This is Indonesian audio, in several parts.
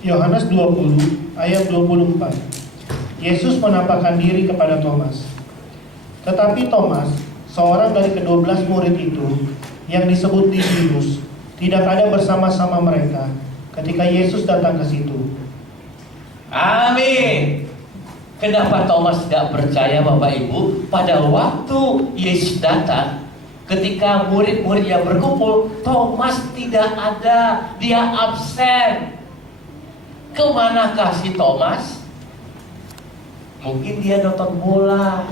Yohanes 20 ayat 24. Yesus menampakkan diri kepada Thomas. Tetapi Thomas, seorang dari ke-12 murid itu, yang disebut Didimus, tidak ada bersama-sama mereka ketika Yesus datang ke situ. Amin. Kenapa Thomas tidak percaya, Bapak Ibu? Pada waktu Yesus datang, ketika murid-murid yang berkumpul, Thomas tidak ada, dia absen. Kemanakah si Thomas? Mungkin dia nonton bola.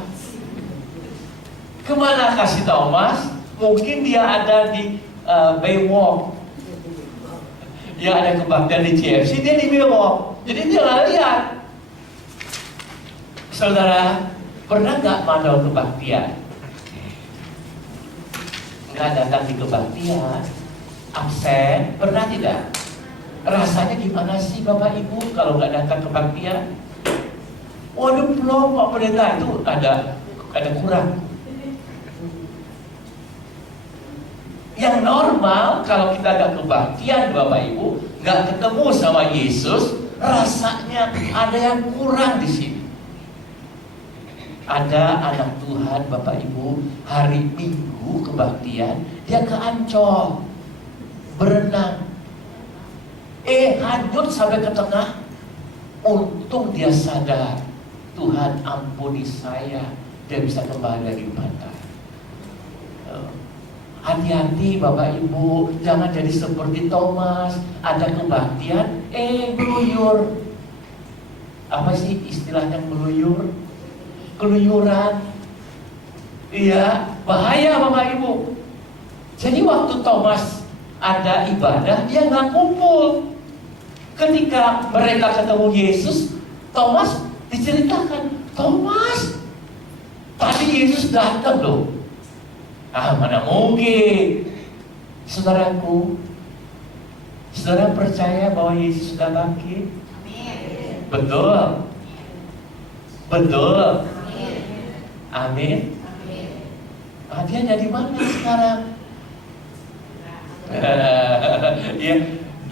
Kemanakah si Thomas? Mungkin dia ada di Baywalk. Dia ada kebaktian di CFC, dia di Baywalk. Jadi dia nggak lihat. Saudara, pernah nggak mandau kebaktian? Nggak datang di kebaktian, absen, pernah tidak? Rasanya gimana sih Bapak Ibu kalau nggak datang kebaktian? Waduh, belum Pak Pendeta, itu ada kurang. Yang normal kalau kita ada kebaktian Bapak Ibu, nggak ketemu sama Yesus, rasanya ada yang kurang di sini. Ada anak Tuhan Bapak Ibu, hari Minggu kebaktian, dia ke Ancol berenang, hanyut sampai ke tengah. Untung dia sadar, Tuhan ampuni saya, dia bisa kembali lagi ke pantai. Hati-hati Bapak Ibu, jangan jadi seperti Thomas. Ada kebaktian, meluyur. Apa sih istilahnya meluyur? Keluyuran. Iya, bahaya Bapak Ibu. Jadi waktu Thomas ada ibadah, dia nggak kumpul. Ketika mereka ketemu Yesus, Thomas diceritakan, Thomas, tadi Yesus datang loh. Mana mungkin. Saudaraku, saudara percaya bahwa Yesus sudah bangkit? Betul. Betul. Amin. Dia jadi mana sekarang? Ya,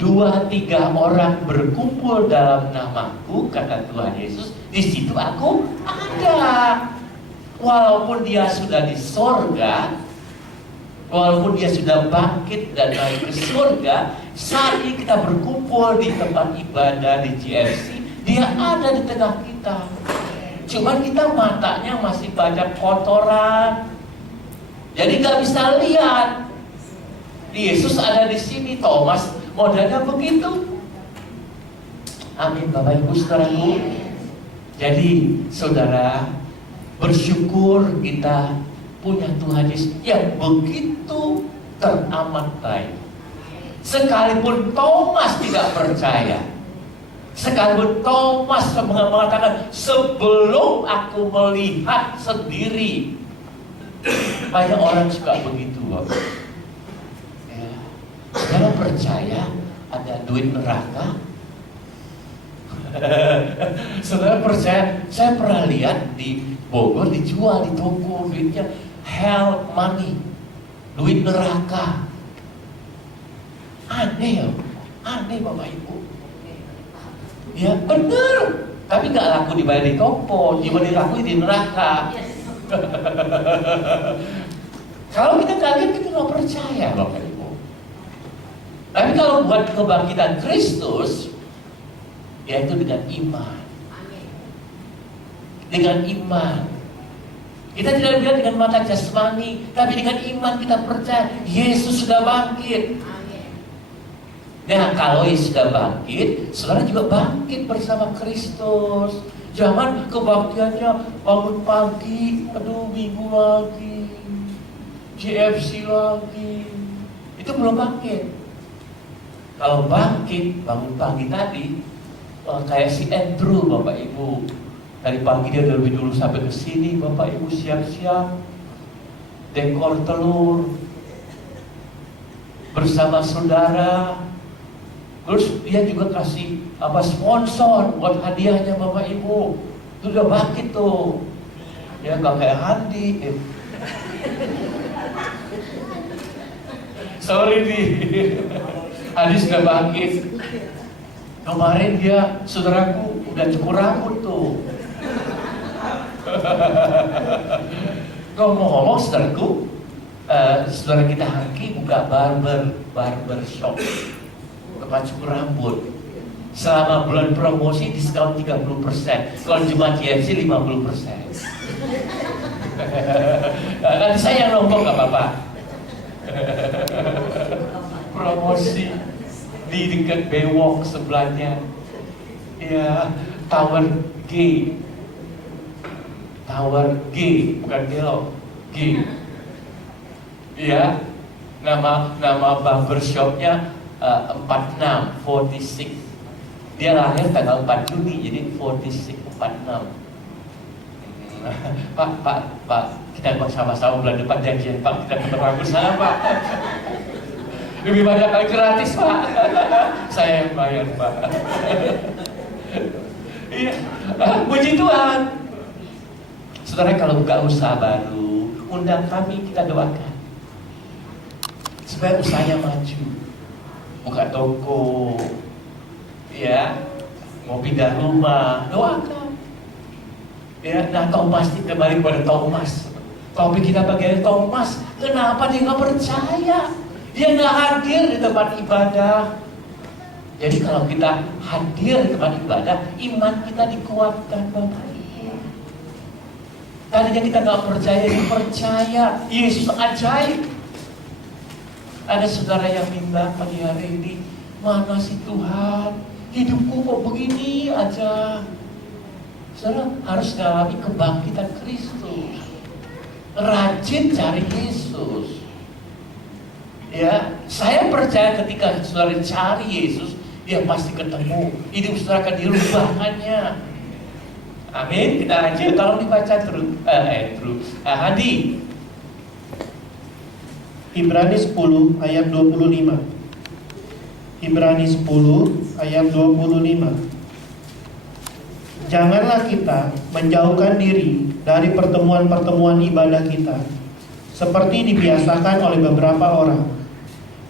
2-3 orang berkumpul dalam namaku, kata Tuhan Yesus, di situ aku ada. Walaupun dia sudah di sorga, walaupun dia sudah bangkit dan naik ke surga, saat ini kita berkumpul di tempat ibadah di GFC, dia ada di tengah kita. Cuman kita matanya masih banyak kotoran, jadi nggak bisa lihat. Yesus ada di sini, Thomas modalnya begitu. Amin Bapak Ibu Saudaraku. Jadi saudara, bersyukur kita punya Tuhan Yesus yang begitu teramat baik. Sekalipun Thomas tidak percaya, sekalipun Thomas mengatakan, sebelum aku melihat sendiri. Banyak orang suka begitu Bapak. Ya. Saudara percaya ada duit neraka? Saudara percaya? Saya pernah lihat di Bogor dijual di toko, duitnya hell money, duit neraka. Aneh, aneh Bapak Ibu. Ya benar, tapi nggak laku dibayar di toko, cuma dilaku di neraka. Kalau kita kaget, kita nggak percaya Bapak Ibu. Tapi kalau buat kebangkitan Kristus, yaitu dengan iman. Dengan iman. Kita tidak lihat dengan mata jasmani, tapi dengan iman kita percaya Yesus sudah bangkit. Nah, kalau Yesus sudah bangkit, saudara juga bangkit bersama Kristus. Jangan kebaktiannya bangun pagi, aduh minggu lagi, GFC lagi. Itu belum bangkit. Kalau bangkit, bangun pagi tadi, kayak si Andrew Bapak Ibu. Dari pagi dia udah lebih dulu sampai ke sini, Bapak Ibu siap-siap dekor telur bersama saudara. Terus dia juga kasih sponsor buat hadiahnya Bapak Ibu. Itu udah bangkit tuh. Ya gak kayak Handi. Sorry nih. Handi sudah bangkit. Kemarin dia, saudaraku, udah cukur rambut tuh. Ngomong-ngomong, saudaraku, saudara kita Hangki buka barber shop, tempat cukur rambut. Selama bulan promosi diskon 30%, kalau cuma GFC 50%. Nanti saya yang nongkrong gak apa-apa. Promosi di dekat Bewok sebelahnya, ya, Tower G, bukan Gelo, G. Ya, nama barbershopnya 46. Dia lahir tanggal 4 Juni, jadi 46, 46. Pak, kita sama-sama bulan depan janjian, Pak, kita ketemu bersama, Pak. Lebih banyak kali gratis, Pak. Saya yang bayar, Pak. Iya, puji Tuhan. Saudara, kalau buka usaha baru, undang kami, kita doakan supaya usahanya maju. Buka toko, ya, mau pindah rumah, doakan. Ya, nah Thomas ini kembali kepada Thomas. Topik kita bagian Thomas, kenapa dia nggak percaya? Dia nggak hadir di tempat ibadah. Jadi kalau kita hadir di tempat ibadah, iman kita dikuatkan, Bapak Ibu. Tadinya kita nggak percaya, dia percaya. Yesus ajaib. Ada saudara yang bilang pagi hari ini, mana sih Tuhan? Hidupku kok begini aja. Saudara harus mengalami kebangkitan Kristus. Rajin cari Yesus. Ya, saya percaya ketika saudara cari Yesus, dia pasti ketemu. Hidup saudara akan dirubahkannya. Amin. Kita lanjut. Tolong dibaca terus. Hadi. Ibrani 10 ayat 25. Ibrani 10 ayat 25. Janganlah kita menjauhkan diri dari pertemuan-pertemuan ibadah kita, seperti dibiasakan oleh beberapa orang.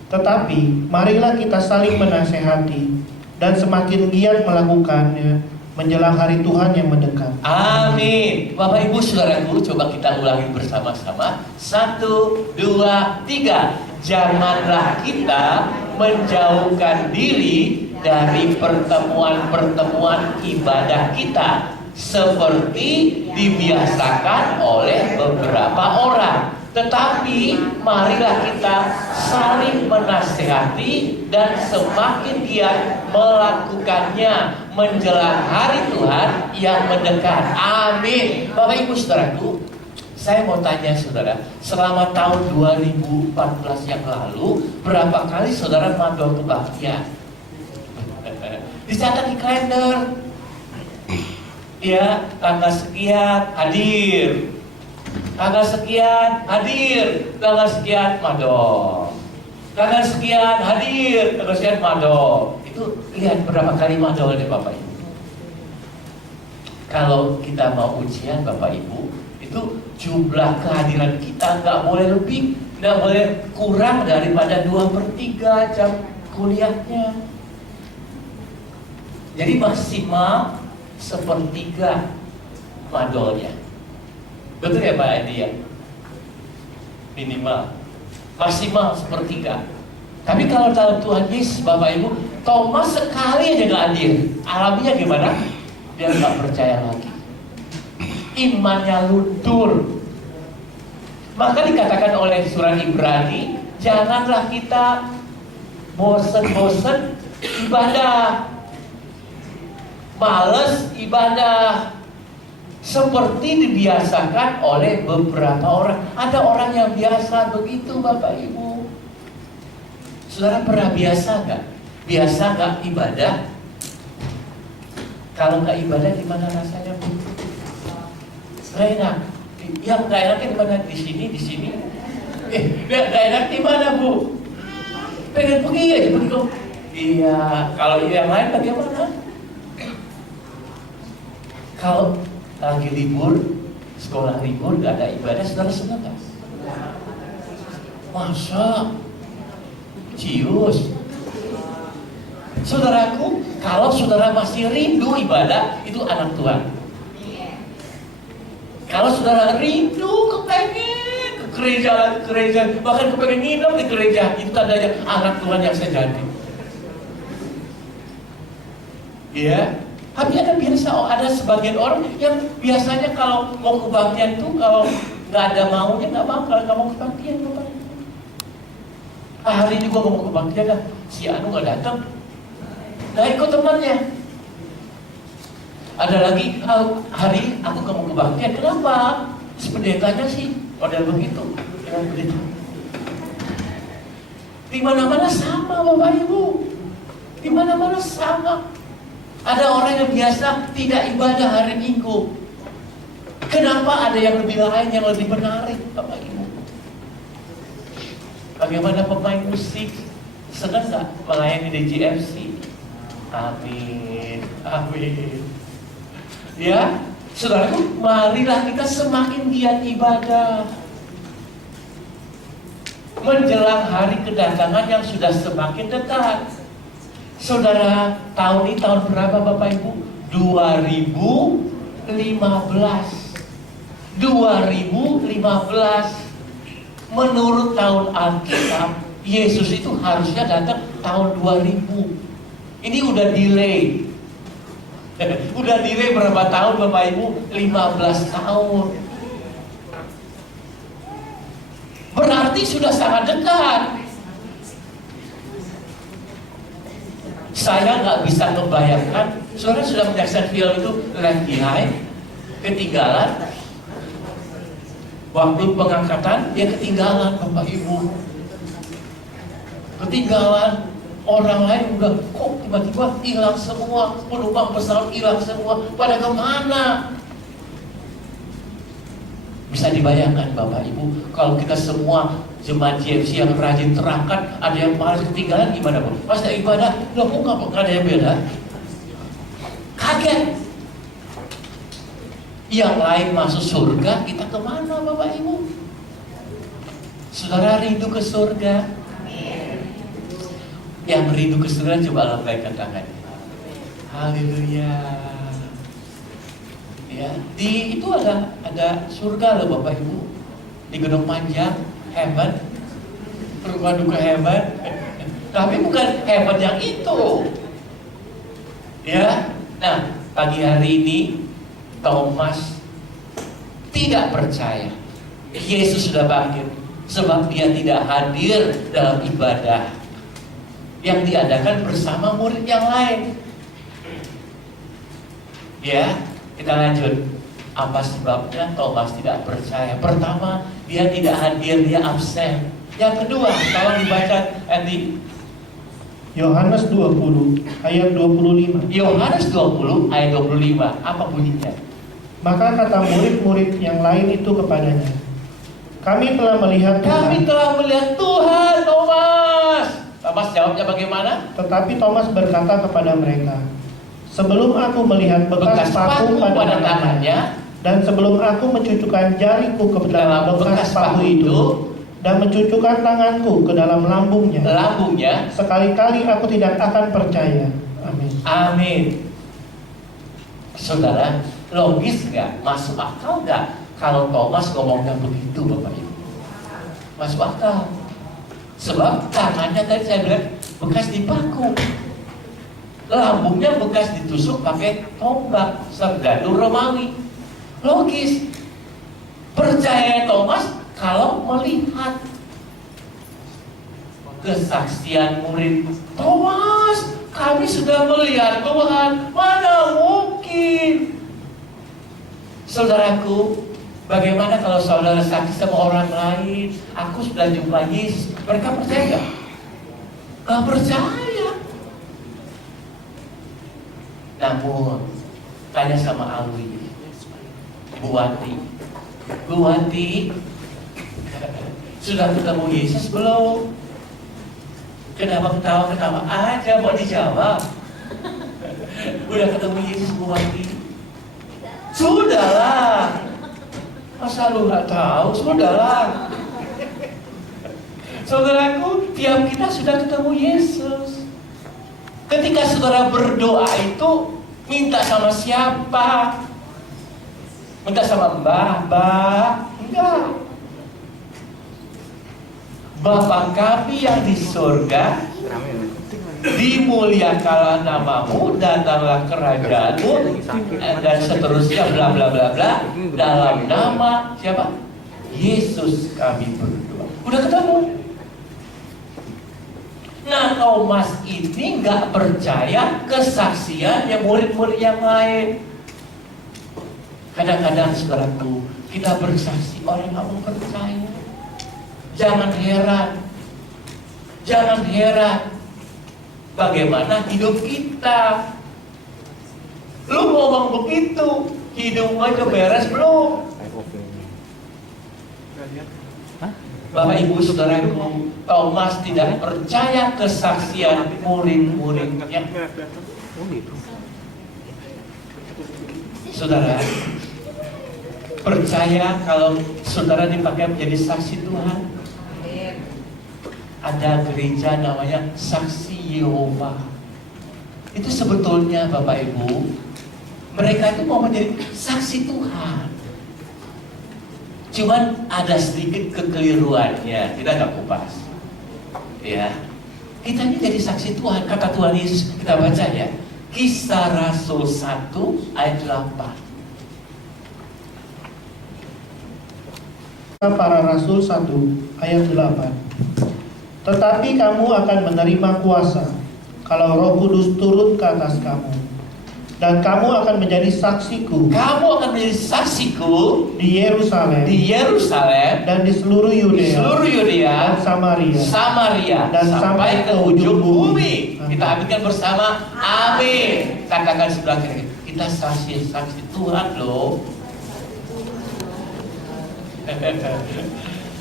Tetapi marilah kita saling menasehati dan semakin giat melakukannya menjelang hari Tuhan yang mendekat. Amin. Bapak Ibu saudaraku, coba kita ulangi bersama-sama. 1, 2, 3. Janganlah kita menjauhkan diri dari pertemuan-pertemuan ibadah kita, seperti dibiasakan oleh beberapa orang. Tetapi marilah kita saling menasehati dan semakin giat melakukannya menjelang hari Tuhan yang mendekat. Amin. Bapak Ibu saudaraku, saya mau tanya saudara, selama tahun 2014 yang lalu, berapa kali saudara mandor kebaktian? Dicatat di kalender. Ya, tanggal sekian hadir. Tanggal sekian hadir, tanggal sekian madol. Tanggal sekian hadir, tanggal sekian madol. Itu lihat berapa kali madolnya Bapak Ibu. Kalau kita mau ujian Bapak Ibu, itu jumlah kehadiran kita nggak boleh lebih, nggak boleh kurang daripada 2/3 jam kuliahnya. Jadi maksimal 1/3 madolnya. Betul ya Pak Edi ya? Minimal. Maksimal 1/3. Tapi kalau tahu Tuhan Yesus Bapak Ibu, Thomas sekali aja gak hadir. Alaminya gimana? Dia gak percaya lagi. Imannya luntur. Maka dikatakan oleh surat Ibrani, janganlah kita bosen-bosen ibadah, males ibadah, seperti dibiasakan oleh beberapa orang. Ada orang yang biasa begitu Bapak Ibu. Saudara pernah biasa nggak? Biasa nggak ibadah? Kalau nggak ibadah gimana rasanya Bu? Nggak enak. Yang nggak enaknya di mana? Di sini. Nggak enak di mana Bu? Pengen pergi aja begitu. Iya. Kalau yang lain bagaimana? Kalau lagi libur, sekolah libur, gak ada ibadah, saudara senang gak? Masa? Cius? Saudaraku, kalau saudara masih rindu ibadah, itu anak Tuhan. Kalau saudara rindu, kepengen ke gereja, bahkan kepengen nginep di gereja, itu tandanya anak Tuhan yang sejati. Ya, tapi ada sebagian orang yang biasanya kalau mau kebaktian tuh kalau nggak ada maunya nggak mau, kalau nggak mau kebaktian Bapak. Hari ini gua mau kebaktian dah, si Anu nggak datang, nah ikut temannya. Ada lagi hari aku nggak mau kebaktian, kenapa? Terus pendetanya sih model begitu, yang pendeta. Di mana-mana sama Bapak Ibu, di mana-mana sama. Ada orang yang biasa tidak ibadah hari Minggu. Kenapa ada yang lebih lain, yang lebih menarik, Bapak Ibu? Bagaimana pemain musik? Senang nggak melayani di GFC? Amin, amin. Ya, saudaraku, marilah kita semakin giat ibadah. Menjelang hari kedatangan yang sudah semakin dekat. Saudara, tahun ini tahun berapa Bapak Ibu? 2015. Menurut tahun Alkitab, Yesus itu harusnya datang tahun 2000. Ini udah delay. Udah delay berapa tahun Bapak Ibu? 15 tahun. Berarti sudah sangat dekat. Saya nggak bisa membayangkan, saudara sudah menyaksikan film itu Left Behind, ketinggalan. Waktu pengangkatan, dia ketinggalan Bapak Ibu. Ketinggalan, orang lain udah kok tiba-tiba hilang semua, penumpang pesawat hilang semua, pada kemana? Bisa dibayangkan Bapak Ibu, kalau kita semua jemaat GFC yang rajin terangkat, ada yang malas ketinggalan gimana Pak? Pas ada ibadah, loh kok nggak ada yang beda? Kaget. Yang lain masuk surga, kita kemana Bapak Ibu? Saudara rindu ke surga? Yang rindu ke surga coba lambaikan tangannya. Haleluya. Ya, di itu ada surga loh Bapak Ibu. Di Gunung Panjang, heaven, rumah duka heaven. Tapi bukan heaven yang itu. Ya. Nah, pagi hari ini Thomas tidak percaya Yesus sudah bangkit, sebab dia tidak hadir dalam ibadah yang diadakan bersama murid yang lain. Ya, kita lanjut. Apa sebabnya Thomas tidak percaya? Pertama, dia tidak hadir, dia absen. Yang kedua, tolong dibaca Andy. Yohanes 20 ayat 25. Yohanes 20 ayat 25. Apa bunyinya? Maka kata murid-murid yang lain itu kepadanya, kami telah melihat Tuhan. Kami telah melihat Tuhan, Thomas. Thomas jawabnya bagaimana? Tetapi Thomas berkata kepada mereka, sebelum aku melihat bekas paku pada tangannya, dan sebelum aku mencucukkan jariku ke dalam bekas paku itu, dan mencucukkan tanganku ke dalam lambungnya, sekali-kali aku tidak akan percaya. Amin. Amin. Saudara, logis nggak? Masuk akal nggak kalau Thomas ngomongnya begitu, Bapak Ibu? Masuk akal. Sebab tangannya tadi saya bilang bekas dipaku, lambungnya bekas ditusuk pakai tombak serdadu Romawi. Logis. Percaya Thomas kalau melihat kesaksian murid. Thomas, kami sudah melihat Tuhan. Mana mungkin? Saudaraku, bagaimana kalau saudara saksi sama orang lain? Aku sudah jumpa Yesus. Mereka percaya nggak? Nggak percaya. Namun, tanya sama Alwi, Bu Wati, sudah ketemu Yesus belum? Kenapa ketawa-ketawa aja, mau dijawab? Udah ketemu Yesus, Bu Wati? Sudahlah. Masa lu nggak tahu? Sudahlah. Saudaraku, tiap kita sudah ketemu Yesus. Ketika saudara berdoa itu minta sama siapa? Minta sama Mbah? Enggak. Bapa kami yang di surga, dimuliakanlah namamu, datanglah kerajaanmu, dan seterusnya bla bla bla bla. Dalam nama siapa? Yesus kami berdoa. Udah ketemu. Nah, Thomas ini nggak percaya kesaksian yang murid-murid yang lain. Kadang-kadang saudaraku, kita bersaksi orang nggak mau percaya. Jangan heran bagaimana hidup kita. Lu ngomong begitu, hidup aja beres belum? Bapak Ibu Saudaraku, Thomas tidak percaya kesaksian murid-muridnya. Saudara, percaya kalau saudara dipakai menjadi saksi Tuhan? Ada gereja namanya Saksi Yehova. Itu sebetulnya Bapak Ibu, mereka itu mau menjadi saksi Tuhan. Cuman ada sedikit kekeliruannya, kita nggak kupas. Ya, kita ini jadi saksi Tuhan. Kata Tuhan Yesus, kita baca ya, Kisah Rasul 1 ayat 8. Para Rasul 1 ayat 8. Tetapi kamu akan menerima kuasa kalau Roh Kudus turun ke atas kamu, dan kamu akan menjadi saksiku. Kamu akan menjadi saksiku di Yerusalem, dan di seluruh Yudea, dan Samaria, dan sampai ke ujung bumi. Kita aminkan bersama, amin. Katakan sebelah kiri, kita saksi Tuhan loh.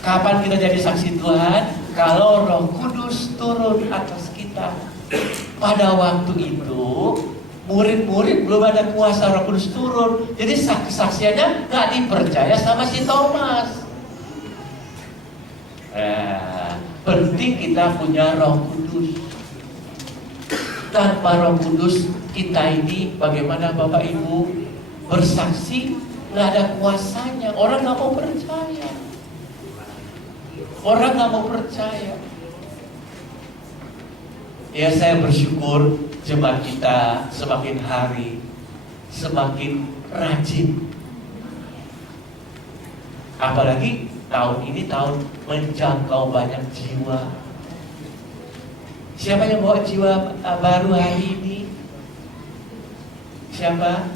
Kapan kita jadi saksi Tuhan? Kalau Roh Kudus turun atas kita. Pada waktu itu murid-murid belum ada kuasa Roh Kudus turun, jadi kesaksiannya gak dipercaya sama si Thomas. Penting kita punya Roh Kudus. Tanpa Roh Kudus kita ini bagaimana Bapak Ibu bersaksi gak ada kuasanya, orang gak mau percaya. Orang gak mau percaya. Ya, saya bersyukur jemaat kita semakin hari semakin rajin. Apalagi tahun ini tahun menjangkau banyak jiwa. Siapa yang bawa jiwa baru hari ini? Siapa?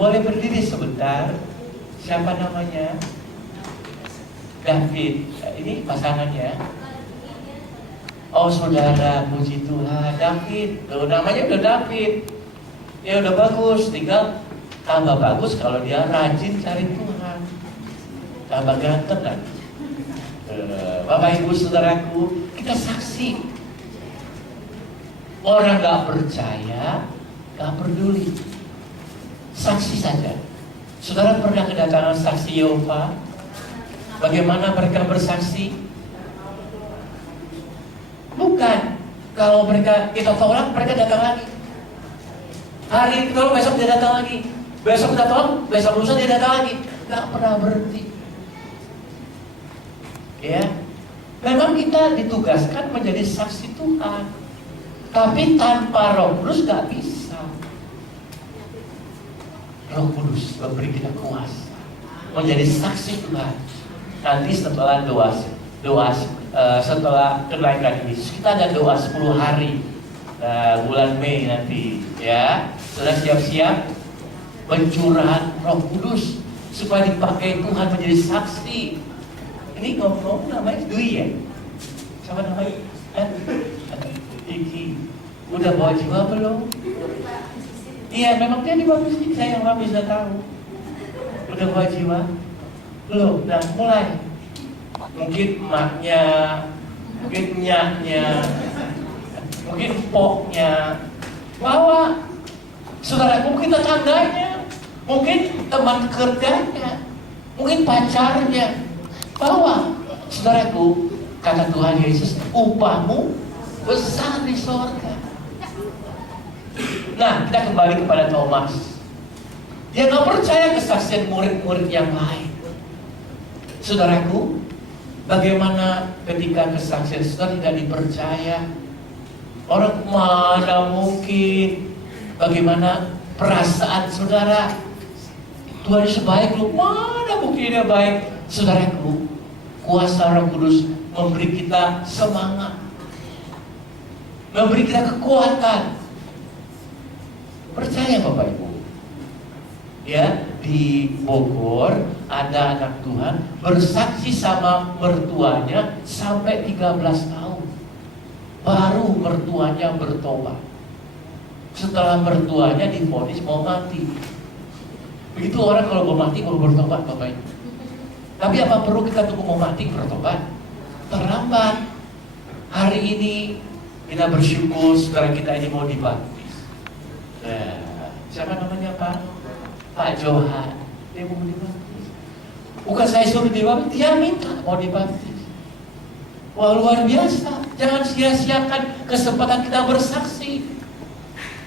Boleh berdiri sebentar. Siapa namanya? David. Ini pasangannya. Oh saudara, puji Tuhan, David. Loh, namanya udah David. Ya udah bagus, tinggal tambah bagus kalau dia rajin cari Tuhan. Tambah ganteng kan? Bapak Ibu Saudaraku, kita saksi. Orang gak percaya, gak peduli. Saksi saja. Saudara pernah kedatangan saksi Yehova? Bagaimana mereka bersaksi? Bukan. Kalau kita tolak, mereka datang lagi. Hari itu besok dia datang lagi. Besok kita tolak, besok lusa dia datang lagi. Gak pernah berhenti. Ya, memang kita ditugaskan menjadi saksi Tuhan. Tapi tanpa Roh Kudus gak bisa. Roh Kudus memberi kita kuasa menjadi saksi Tuhan. Nanti setelah setelah kenaikan Yesus, kita ada doa 10 hari bulan Mei nanti, ya. Sudah siap-siap pencurahan Roh Kudus supaya dipakai Tuhan menjadi saksi. Ini ngomong namanya Dwi ya? Siapa namanya? Iki. Udah bawa jiwa belum? Iya, memang dia dibaptis, saya yang baptis sudah tahu. Udah bawa jiwa? Belum, udah mulai. Mungkin emaknya, mungkin nyaknya, mungkin poknya. Bawa. Saudaraku, mungkin tetangganya, mungkin teman kerjanya, mungkin pacarnya. Bawa. Saudaraku, kata Tuhan Yesus, upahmu besar di sorga. Nah, kita kembali kepada Thomas. Dia nggak percaya kesaksian murid-murid yang lain. Saudaraku, bagaimana ketika kesaksian saudara tidak dipercaya? Orang mana mungkin? Bagaimana perasaan saudara? Tuhan Yesus baik loh, mana mungkin dia baik? Saudaraku, kuasa Roh Kudus memberi kita semangat, memberi kita kekuatan. Percaya Bapak Ibu? Ya, di Bogor ada anak Tuhan bersaksi sama mertuanya sampai 13 tahun. Baru mertuanya bertobat. Setelah mertuanya divonis mau mati. Begitu orang kalau mau mati baru bertobat Bapak Ibu. Tapi apa perlu kita tunggu mau mati bertobat? Terlambat. Hari ini kita bersyukur saudara kita ini mau dibaptis. Siapa namanya Pak Johan, dia mau dibaptis. Bukan saya suruh dibaptis, dia minta mau dibaptis. Wah, luar biasa. Jangan sia-siakan kesempatan kita bersaksi.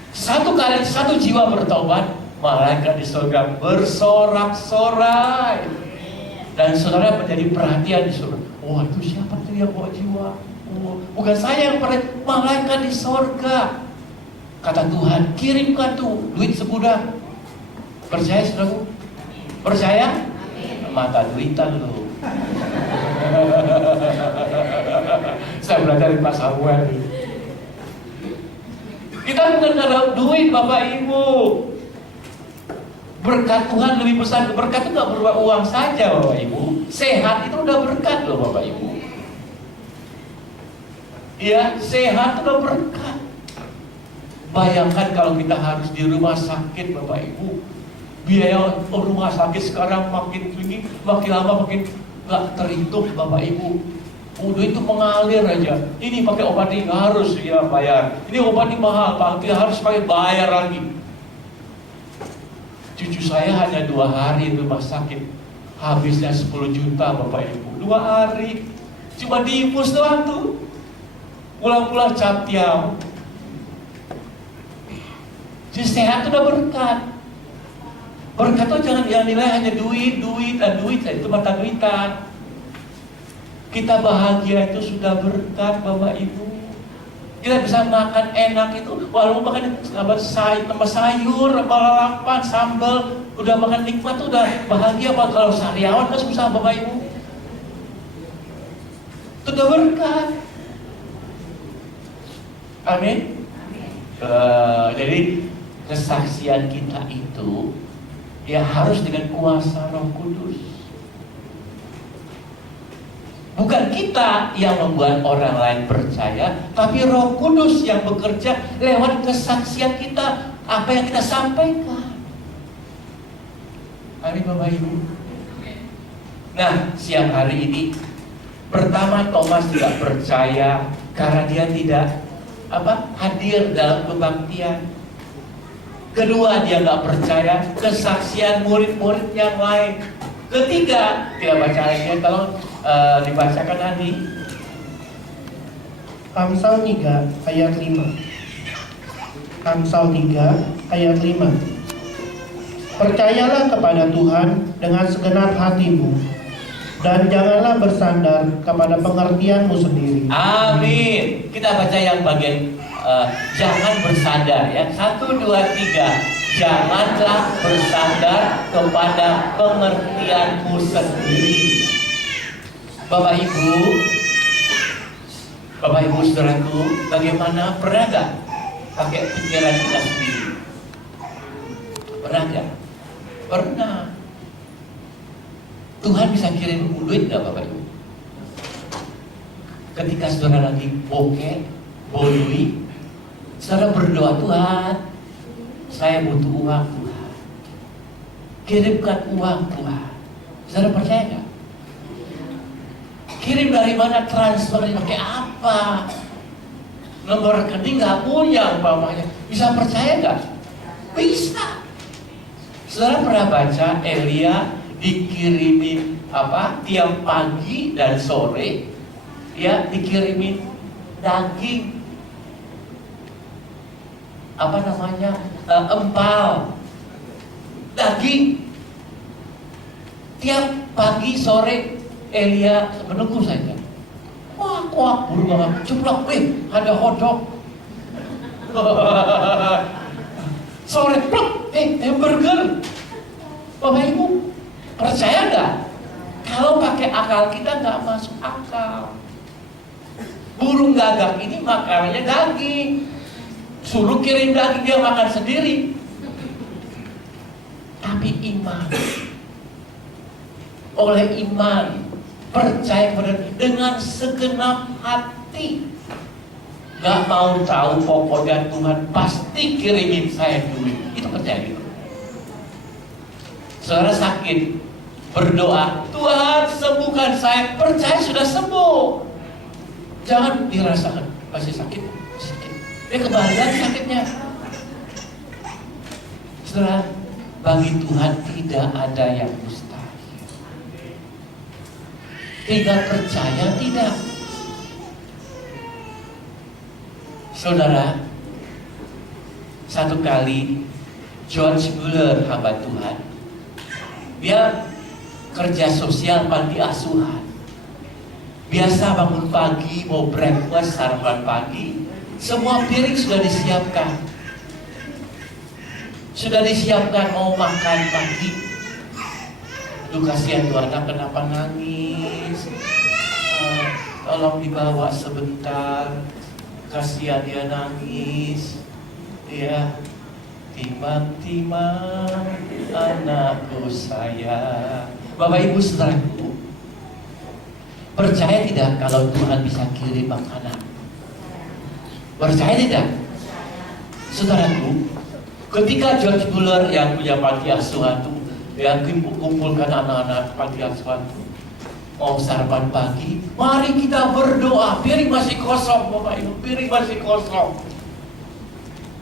Satu jiwa bertobat, malaikat di surga bersorak-sorai. Dan saudara menjadi perhatian di surga. Wah, itu siapa tuh yang bawa jiwa? Bukan saya yang malaikat di surga. Kata Tuhan, kirimkan tuh duit segudang. Percaya saudaraku? Percaya? Mata duitan loh. Saya belajar di Pak Samuel. Kita bukan karena duit Bapak Ibu. Berkat Tuhan lebih besar. Berkat itu gak berupa uang saja Bapak Ibu. Sehat itu udah berkat loh Bapak Ibu. Ya, sehat itu udah berkat. Bayangkan kalau kita harus di rumah sakit Bapak Ibu. Biaya rumah sakit sekarang makin tinggi, makin lama makin gak terhitung Bapak Ibu. Udah itu mengalir aja. Ini pakai obat ini harus ya bayar. Ini obat ini mahal, Pak. Kita harus pakai bayar lagi. Cucu saya hanya 2 hari di rumah sakit, habisnya 10 juta Bapak Ibu. 2 hari, cuma diinfus doang tuh. Pulang-pulang cap tiam. Jadi sehat itu udah berkat. Berkat itu jangan yang nilai hanya duit, itu mata duitan. Kita bahagia itu sudah berkat Bapak Ibu. Kita bisa makan enak itu, walaupun makan tambah sayur, lalapan, sambal, udah makan nikmat itu udah bahagia. Pak kalau sariawan kan susah Bapak Ibu. Itu udah berkat. Amin. Jadi kesaksian kita itu ya harus dengan kuasa Roh Kudus. Bukan kita yang membuat orang lain percaya, tapi Roh Kudus yang bekerja lewat kesaksian kita, apa yang kita sampaikan. Amin Bapak Ibu. Nah, siang hari ini pertama Thomas tidak percaya karena dia tidak hadir dalam kebaktian. Kedua, dia nggak percaya kesaksian murid-murid yang lain. Ketiga, kita baca ayatnya, tolong dibacakan Andi. Amsal 3 ayat 5. Amsal 3 ayat 5. Percayalah kepada Tuhan dengan segenap hatimu, dan janganlah bersandar kepada pengertianmu sendiri. Amin. Kita baca yang bagian jangan bersandar ya. 1, 2, 3. Janganlah bersandar kepada pengertianmu sendiri. Bapak Ibu saudaraku, bagaimana? Pernah gak pakai pikiran kita sendiri? Pernah gak? Pernah. Tuhan bisa kirim duit gak Bapak Ibu? Ketika saudara lagi bokeh, bolui, saudara berdoa, Tuhan, saya butuh uang Tuhan, kirimkan uang Tuhan. Saudara percaya gak? Kirim dari mana, transfer pakai apa? Nomor rekening gak punya umpamanya. Bisa percaya gak? Bisa. Saudara pernah baca Elia dikirimin tiap pagi dan sore, ya, dikirimin daging empal, daging. Tiap pagi sore Elia menunggu saja. Wah, kuak buru banget, ceplok, ada hotdog. Sore, plok, hamburger. Bapak Ibu, percaya nggak? Kalau pakai akal kita nggak masuk akal. Burung gagak ini makanannya daging. Suruh kirim daging, dia makan sendiri. Tapi iman, oleh iman, percaya dengan segenap hati. Gak mau tahu, pokoknya Tuhan pasti kirimin saya duit. Itu percaya gitu. Saudara sakit, berdoa, Tuhan sembuhkan saya, percaya sudah sembuh. Jangan dirasakan masih sakit. Kembalian sakitnya. Saudara, bagi Tuhan tidak ada yang mustahil. Tinggal percaya tidak. Saudara, satu kali George Muller, hamba Tuhan, dia kerja sosial panti asuhan. Biasa bangun pagi, mau breakfast, sarapan pagi, semua piring sudah disiapkan. Sudah disiapkan mau makan pagi. Aduh, kasihan tuh anak, kenapa nangis? Tolong dibawa sebentar. Kasihan dia nangis. Ya, timang-timang anakku sayang. Bapak Ibu saudaraku, percaya tidak kalau Tuhan bisa kirim makanan? Percaya tidak? Saudaraku, ketika George Muller yang punya panti asuhan itu, yang kumpulkan anak-anak panti asuhan itu, mau sarapan pagi, mari kita berdoa. Piring masih kosong, Bapak Ibu, piring masih kosong.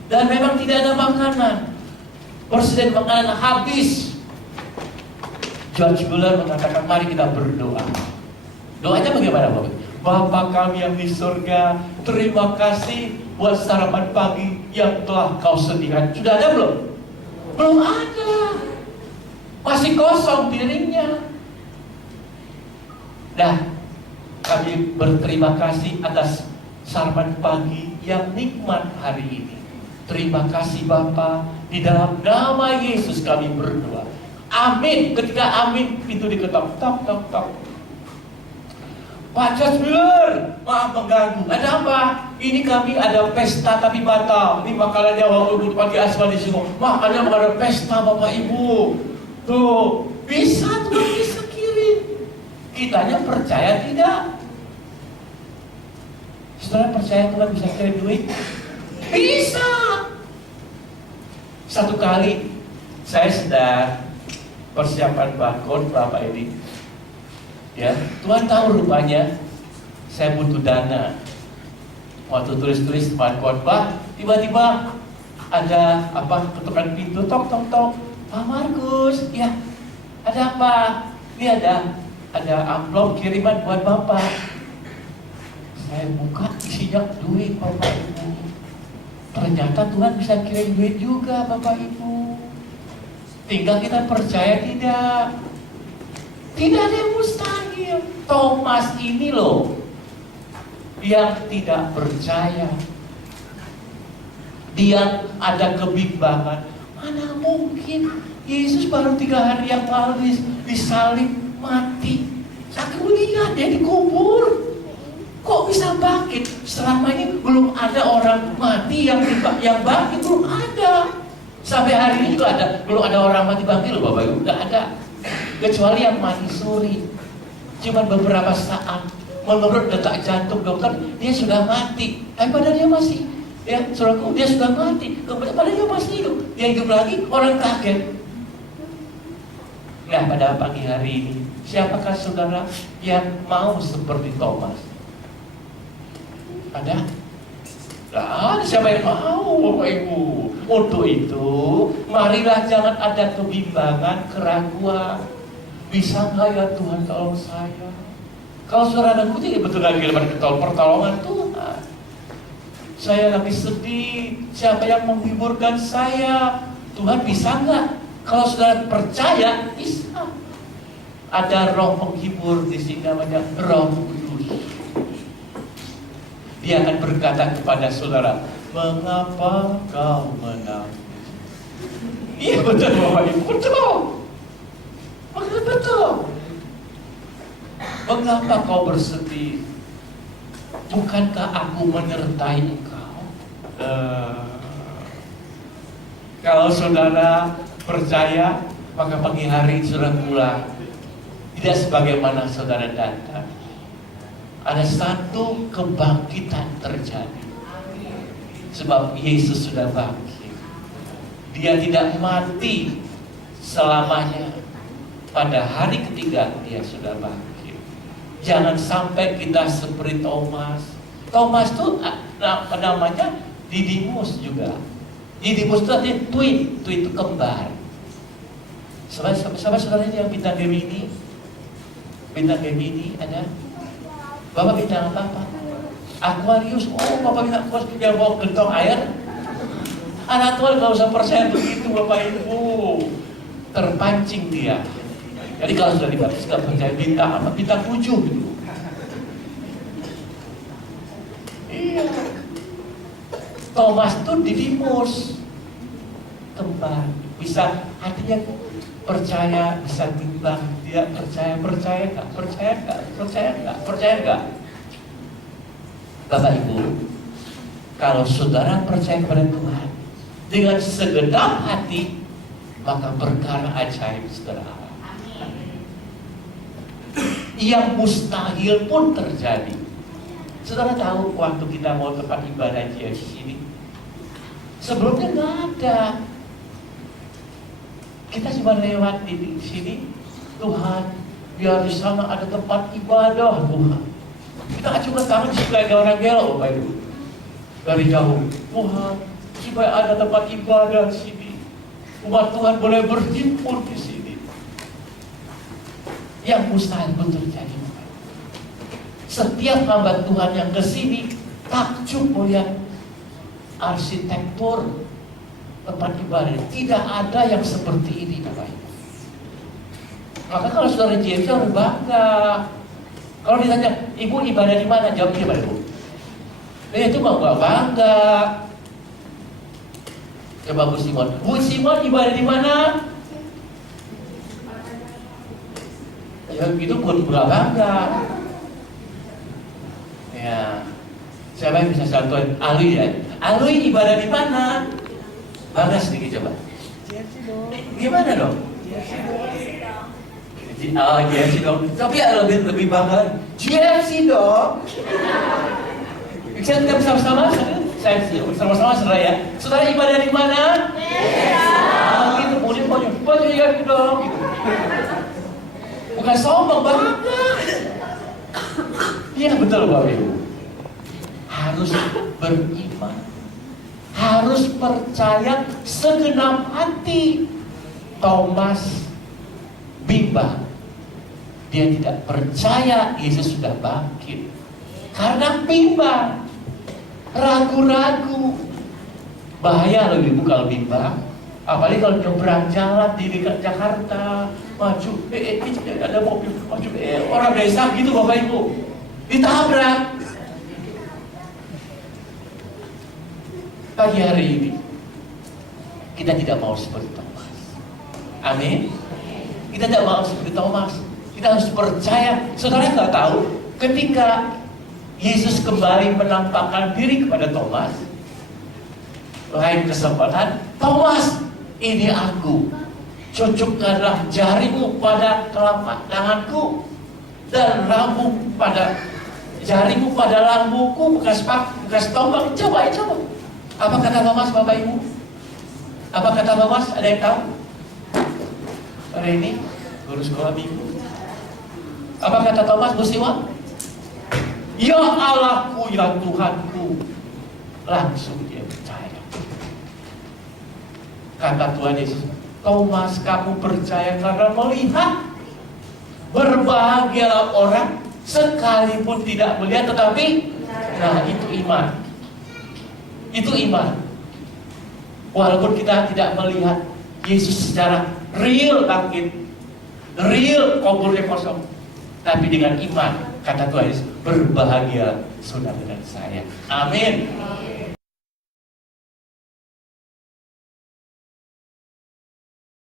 Dan memang tidak ada makanan. Persediaan makanan habis. George Muller mengatakan, mari kita berdoa. Doanya bagaimana, Bapak? Bapa kami yang di surga, terima kasih buat sarapan pagi yang telah kau sediakan. Sudah ada belum? Belum ada. Masih kosong piringnya. Nah, kami berterima kasih atas sarapan pagi yang nikmat hari ini. Terima kasih Bapa, di dalam nama Yesus kami berdoa. Amin. Ketika amin, pintu diketok, tok, tok, tok. Pak George Muller, maaf mengganggu. Ada apa? Ini kami ada pesta tapi batal. Ini makanannya waktu pagi asuhan di sini. Makannya ada pesta Bapak Ibu. Tuh, bisa Tuhan bisa kirim. Kitanya percaya tidak? Saudara percaya Tuhan bisa kirim duit? Bisa. Satu kali saya sedang persiapan bakon Bapak ini. Ya, Tuhan tahu rupanya saya butuh dana. Waktu tulis-tulis tempat khotbah, tiba-tiba ada ketukan pintu, tok tok tok. Pak Markus, ya, ada apa? Ini ada amplop kiriman buat Bapak. Saya buka, isinya duit Bapak Ibu. Ternyata Tuhan bisa kirim duit juga Bapak Ibu. Tinggal kita percaya tidak. Tidak ada yang mustahil. Thomas ini loh yang tidak percaya. Dia ada kebimbangan. Mana mungkin Yesus baru 3 hari yang lalu disalib mati. Saya lihat dia dikubur. Kok bisa bangkit? Selama ini belum ada orang mati yang bangkit, belum ada. Sampai hari ini juga belum ada orang mati bangkit loh Bapak Ibu, nggak ada. Kecuali yang mati suri. Cuma beberapa saat, menurut detak jantung dokter, dia sudah mati. Tapi padahal dia masih, ya saudaraku, dia sudah mati. Padahal dia masih hidup. Dia hidup lagi, orang kaget. Nah, pada pagi hari ini, siapakah saudara yang mau seperti Thomas? Ada? Nah, siapa yang mau Bapak Ibu? Untuk itu, marilah jangan ada kebimbangan, keraguan. Bisa nggak ya Tuhan tolong saya? Kalau saudara dan putih betul lagi pertolongan Tuhan. saya lagi sedih, siapa yang menghiburkan saya? Tuhan bisa nggak? Kalau saudara percaya, bisa. Ada roh penghibur di sini namanya Roh Kudus. Dia akan berkata kepada saudara, mengapa kau menangis? Iya betul Bapak Ibu, betul. Betul. Mengapa kau bersedih? Bukankah aku menyertai engkau? Kalau saudara percaya, maka pagi hari saudara pulang. Tidak sebagaimana saudara datang. Ada satu kebangkitan terjadi. Sebab Yesus sudah bangkit. Dia tidak mati selamanya. Pada hari ketiga dia sudah bangkit. Jangan sampai kita seperti Thomas. Thomas itu namanya Didimus juga. Didimus itu artinya twin itu kembar. Sahabat-sahabat yang bintang Gemini, bintang Gemini ada. Bapak bintang apa? Aquarius. Oh, Bapak bintang Aquarius yang bawa gentong air. Anak Tuhan gak usah percaya begitu Bapak Ibu. Terpancing dia. Jadi kalau sudah dibaptis gak percaya bintang apa? Bintang 7 gitu. Iya. Thomas itu Didimus, kembar. Bisa artinya percaya, bisa bimbang. Dia percaya nggak? Bapak Ibu, kalau saudara percaya kepada Tuhan dengan segenap hati, maka perkara ajaib saudara. Yang mustahil pun terjadi. Saudara tahu waktu kita mau tempat ibadah di sini, sebelumnya nggak ada. Kita cuma lewat di sini, Tuhan, biar di sana ada tempat ibadah, Tuhan. Kita acungkan tangan supaya ada orang gelo, Bapak Ibu. Dari jauh, Tuhan, supaya ada tempat ibadah di sini. Umat Tuhan boleh berhimpun di sini. Yang mustahil pun terjadi. Setiap hamba Tuhan yang ke sini takjub melihat arsitektur tempat ibadah. Tidak ada yang seperti ini, Bapak Ibu. Maka kalau saudara James harus bangga. Kalau ditanya, Ibu ibadah di mana? Jawabnya Bapak Ibu. Itu mau bangga. Coba Bu Simon. Bu Simon ibadah di mana? Ya begitu pun bangga. Ya, siapa yang bisa contohin? Alwi ya. Alwi ibadah di mana? Bangga sedikit coba. Gimana dong? Oh, GFC dong. Tapi ya lebih bangga. GFC dong. Kita bersama-sama, saya bersama-sama saudara ya. Saudara ibadah di mana? Gitu, kemudian baju GFC dong. Gitu. Bukan sombong, bangga. Iya betul Bapak Ibu. Harus beriman, harus percaya segenap hati. Thomas bimbang, dia tidak percaya Yesus sudah bangkit karena bimbang, ragu-ragu. Bahaya loh Ibu kalau bimbang, apalagi kalau nyebrang jalan di dekat Jakarta, maju, ada mobil maju, orang desa gitu Bapak Ibu, ditabrak. Pagi hari ini kita tidak mau seperti Thomas. Amin. Kita tidak mau seperti Thomas. Kita harus percaya. Saudara nggak tahu ketika Yesus kembali menampakkan diri kepada Thomas, lain kesempatan, Thomas, ini aku. Cocokkanlah jarimu pada telapak tanganku dan lambung pada jarimu pada lambungku, bekas tombak. Coba. Apa kata Thomas, Bapak Ibu? Apa kata Thomas? Ada yang tahu? Hari ini guru sekolah minggu. Apa kata Thomas, Bu Siwa? Ya Allahku, ya Tuhanku. Langsung dia percaya. Kata Tuhan Yesus, Thomas, kamu percaya karena melihat. Berbahagialah orang sekalipun tidak melihat, tetapi nah itu iman. Itu iman. Walaupun kita tidak melihat Yesus secara real bangkit, real kuburnya kosong, tapi dengan iman, kata Tuhan Yesus, berbahagia saudara dan saya. Amin.